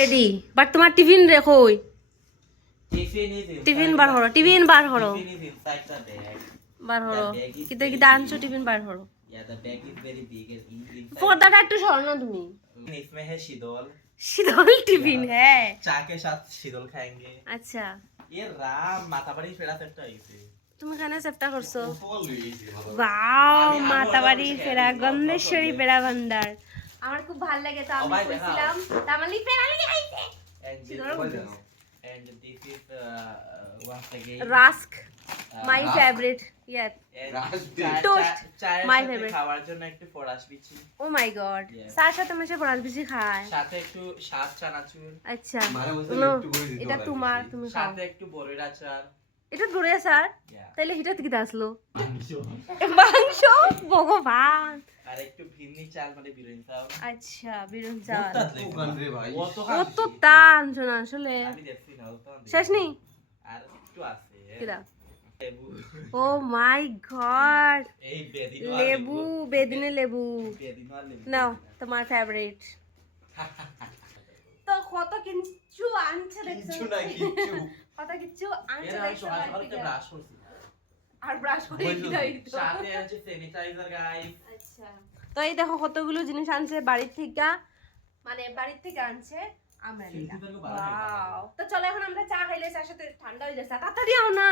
Ready but তোমার tiffin কই tiffin বার হলো টিফিন বার হলো বার হলো কিতে কিতে আনছো টিফিন বার হলো পর্দাটা একটু সরানো তুমি इसमें है शीतल শীতল টিফিন হ্যাঁ चाय के साथ शीतल खाएंगे আচ্ছা ये राम माताबाड़ी फेरा सेट आइছে তুমি খানা চেষ্টা করছো ওয়াও মাতাবাড়ির ফেরা গন্ধেশ্বরী পেড়া ভান্ডার আমার খুব ভালো লাগে তো আমি কইছিলাম তামালি পেড়া লাগি আইছে and this is once again rusk my favourite yes Toast, চায়ের my সাথে favorite. খাওয়ার জন্য একটু ফরাস বিচি ও মাই গড স্যার সাথে মাসে পড়াল বেশি খায় সাথে একটু সাত চানাচুর আচ্ছা মারা বলছে নো, একটু করে দিতে এটা পারে। তোমার তুমি খাও সাথে একটু বড়ির আচার এটা ধরে স্যার Yeah. তাইলে হিটা থেকে আসলো মাংস ভগবান আর একটু ভিন্নি চাল মানে বিরিয়ানি চাল আচ্ছা বিরন চাল দোকান রে ভাই ও তো ও তো টান শোনা আসলে আমি দেখছি না ও তো আমি শেষ নেই আর একটু আছে কিরা লেবু ও মাই গড এই বেদিন লেবু বেদিনে লেবু বেদিন আর লেবু নাও তোমার ফেভারিট তো কত কিছু আনছে দেখছো কিচ্ছু না কিচ্ছু কত কিছু আনছে এর দেখছো সকাল সকাল বাড়ি থেকে। ব্রাশ করছি আর ব্রাশ করে দিতে সাথে আছে স্যানিটাইজার গাইস আচ্ছা তো এই দেখো কতগুলো জিনিস আনছে বাড়ির থেকে মানে বাড়ির থেকে আনছে আমরা নিলাম শিল্পী তো ভালো খাইতে পারে। ওয়াও তো চলো এখন আমরা চা খাইলে চার সাথে ঠান্ডা হয়ে যাচ্ছে তাড়াতাড়ি আও না